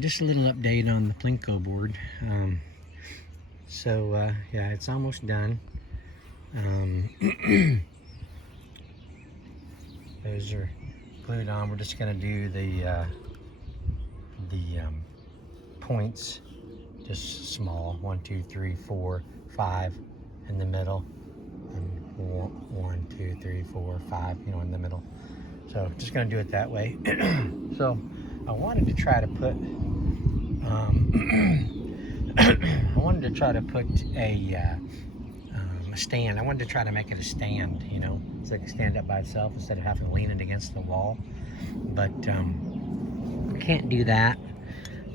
just a little update on the Plinko board. Yeah, it's almost done. Those are glued on. We're just going to do the points, just small, 1, 2, 3, 4, 5 in the middle, and 1, 2, 3, 4, 5, you know, in the middle. So just going to do it that way. So I wanted to try to put a stand. I wanted to try to make it a stand, you know, so it can stand up by itself instead of having to lean it against the wall. But I can't do that,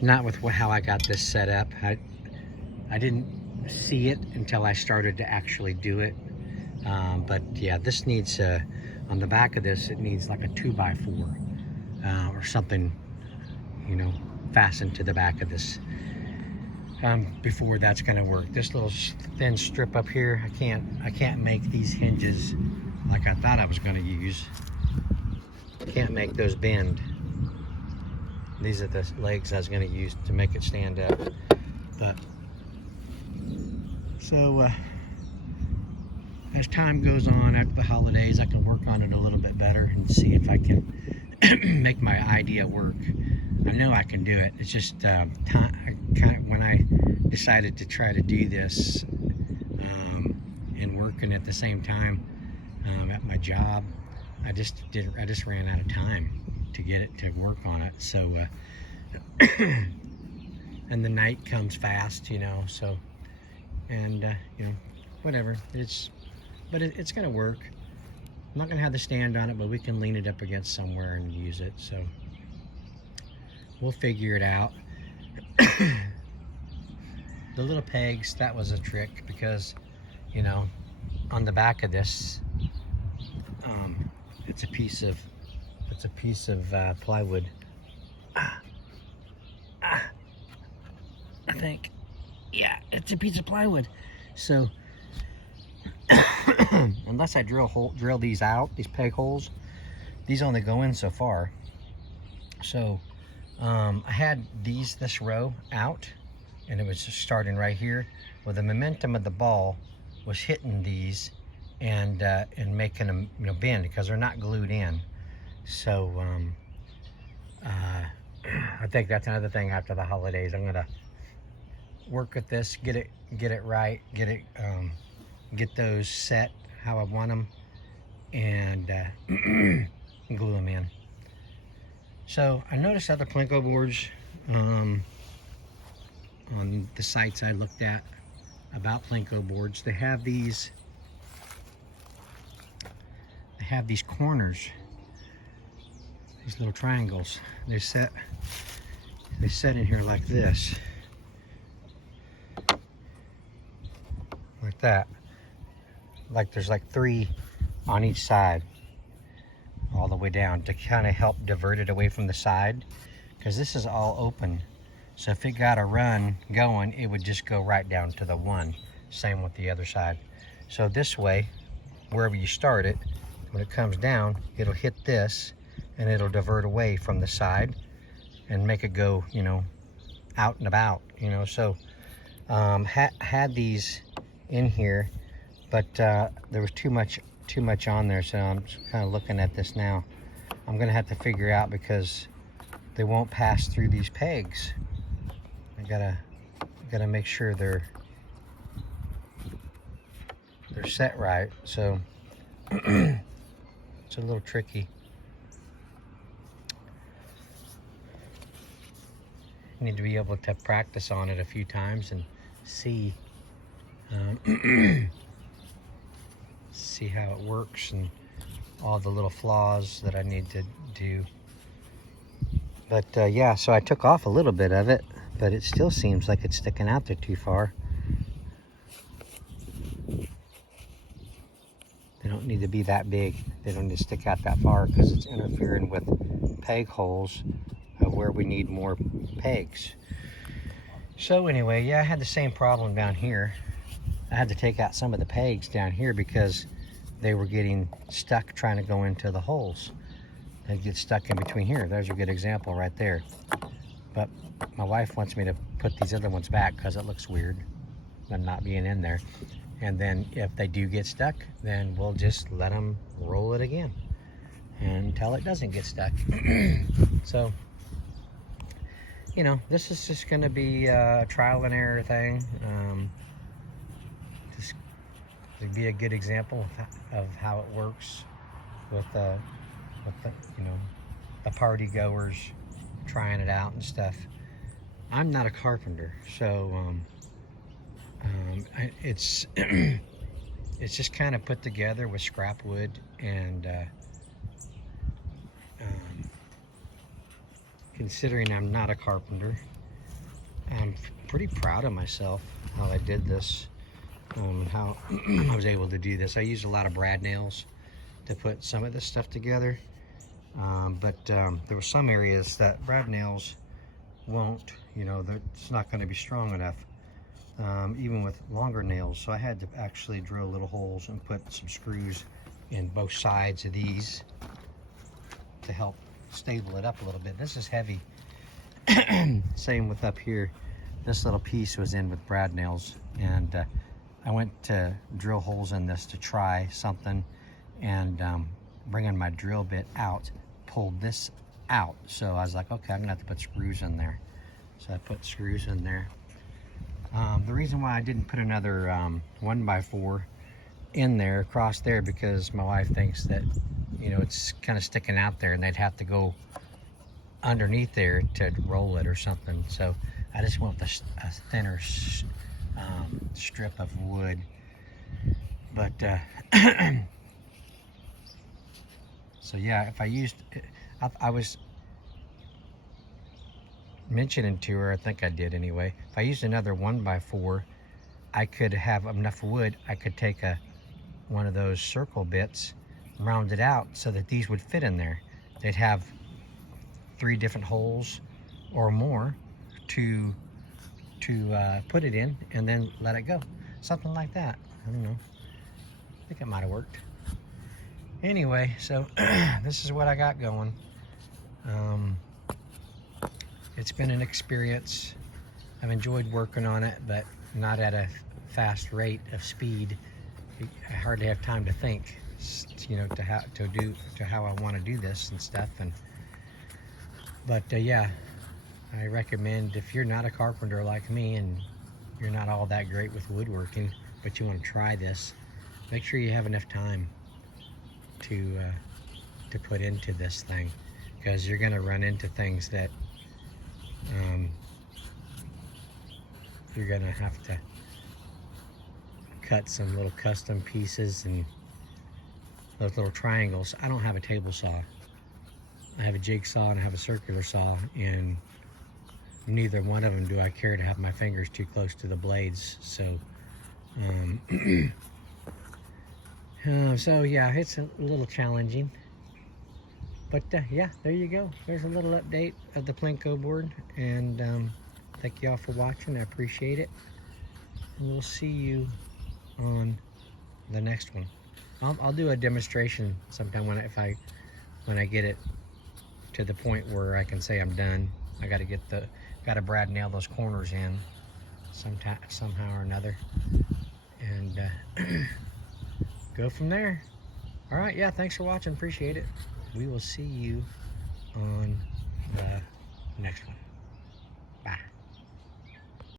not with how I got this set up. I didn't see it until I started to actually do it. But yeah, this needs on the back of this, it needs like a 2x4 or something, you know, fastened to the back of this before that's going to work. This little thin strip up here, I can't make these hinges like I thought I was going to use. I can't make those bend. These are the legs I was going to use to make it stand up. But so as time goes on after the holidays, I can work on it a little bit better and see if I can make my idea work. I know I can do it. It's just when I decided to try to do this and working at the same time at my job, I just ran out of time to get it to work on it. So and the night comes fast, you know. So and you know, whatever. It's gonna work. I'm not gonna have the stand on it, but we can lean it up against somewhere and use it. So we'll figure it out. The little pegs, that was a trick because, you know, on the back of this, it's a piece of plywood. I think, yeah, it's a piece of plywood. So unless I drill these out, these peg holes, these only go in so far. So I had this row out, and it was just starting right here. Well, the momentum of the ball was hitting these and making them, you know, bend because they're not glued in. So I think that's another thing after the holidays. I'm gonna work with this, get it right, get those set how I want them, and glue them in. So I noticed other Plinko boards on the sites I looked at about Plinko boards. They have these corners, these little triangles. They're set in here like this, like that. Like there's like 3 on each side, all the way down, to kind of help divert it away from the side, because this is all open. So if it got a run going, it would just go right down to the one. Same with the other side. So this way, wherever you start it, when it comes down, it'll hit this and it'll divert away from the side and make it go, you know, out and about, you know. So had these in here, but there was too much on there, so I'm kind of looking at this now. I'm gonna have to figure out, because they won't pass through these pegs. I gotta make sure they're set right. So it's a little tricky. Need to be able to practice on it a few times and see see how it works and all the little flaws that I need to do. But yeah, so I took off a little bit of it, but it still seems like it's sticking out there too far. They don't need to be that big. They don't need to stick out that far, because it's interfering with peg holes where we need more pegs. So anyway, yeah, I had the same problem down here. I had to take out some of the pegs down here because they were getting stuck trying to go into the holes. They get stuck in between here. There's a good example right there. but my wife wants me to put these other ones back because it looks weird, them not being in there. And then if they do get stuck, then we'll just let them roll it again until it doesn't get stuck. So, you know, this is just going to be a trial and error thing. Just to be a good example of how it works with the you know, the party goers trying it out and stuff. I'm not a carpenter, so it's it's just kind of put together with scrap wood, and considering I'm not a carpenter, I'm pretty proud of myself how I did this, and how I was able to do this. I used a lot of brad nails to put some of this stuff together, but there were some areas that brad nails won't, you know, it's not going to be strong enough, even with longer nails. So I had to actually drill little holes and put some screws in both sides of these to help stable it up a little bit. This is heavy. Same with up here. This little piece was in with brad nails, and I went to drill holes in this to try something, and bringing my drill bit out pulled this out. So I was like, okay, I'm gonna have to put screws in there. So I put screws in there. The reason why I didn't put another 1x4 in there across there, because my wife thinks that, you know, it's kind of sticking out there and they'd have to go underneath there to roll it or something. So I just went with a thinner strip of wood. But so yeah, if I used, I was mentioning to her, I think I did anyway, if I used another 1x4, I could have enough wood, I could take one of those circle bits, round it out so that these would fit in there. They'd have 3 different holes or more to put it in, and then let it go. Something like that. I don't know. I think it might have worked. Anyway, so this is what I got going. It's been an experience. I've enjoyed working on it, but not at a fast rate of speed. I hardly have time to think, you know, to how I want to do this and stuff. But yeah, I recommend, if you're not a carpenter like me and you're not all that great with woodworking, but you want to try this, make sure you have enough time to put into this thing, because you're going to run into things that you're going to have to cut some little custom pieces and those little triangles. I don't have a table saw. I have a jigsaw and I have a circular saw, and neither one of them do I care to have my fingers too close to the blades. So so yeah, it's a little challenging, but yeah, there you go. There's a little update of the Plinko board, and thank you all for watching. I appreciate it, and we'll see you on the next one. I'll do a demonstration sometime when I get it to the point where I can say I'm done. I got to brad nail those corners in somehow or another, and go from there. All right, yeah, thanks for watching. Appreciate it. We will see you on the next one.